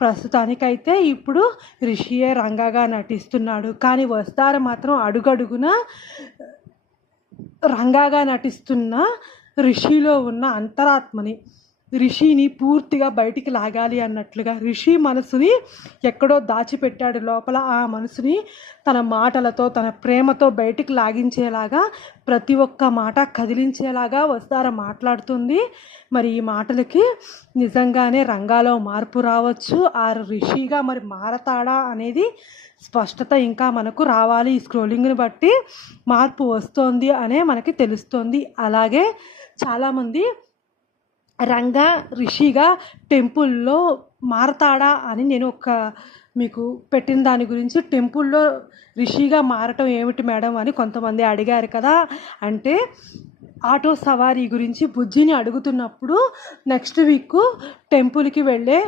ప్రస్తుతానికైతే ఇప్పుడు రిషియే రంగాగా నటిస్తున్నాడు. కానీ వస్తారు మాత్రం అడుగడుగున రంగాగా నటిస్తున్న రిషిలో ఉన్న అంతరాత్మని, రిషిని పూర్తిగా బయటికి లాగాలి అన్నట్లుగా రిషి మనసుని ఎక్కడో దాచిపెట్టాడు లోపల. ఆ మనసుని తన మాటలతో తన ప్రేమతో బయటికి లాగించేలాగా, ప్రతి ఒక్క మాట కదిలించేలాగా వస్తార మాట్లాడుతుంది. మరి ఈ మాటలకి నిజంగానే రంగాలో మార్పు రావచ్చు. ఆ రిషిగా మరి మారతాడా అనేది స్పష్టత ఇంకా మనకు రావాలి. ఈ స్క్రోలింగ్ని బట్టి మార్పు వస్తోంది అనే మనకి తెలుస్తోంది. అలాగే చాలామంది రంగా రిషిగా టెంపుల్లో మారతాడా అని నేను మీకు పెట్టిన దాని గురించి, టెంపుల్లో రిషిగా మారటం ఏమిటి మేడం అని కొంతమంది అడిగారు కదా. అంటే ఆటో సవారీ గురించి బుజ్జిని అడుగుతున్నప్పుడు నెక్స్ట్ వీక్ టెంపుల్కి వెళ్ళే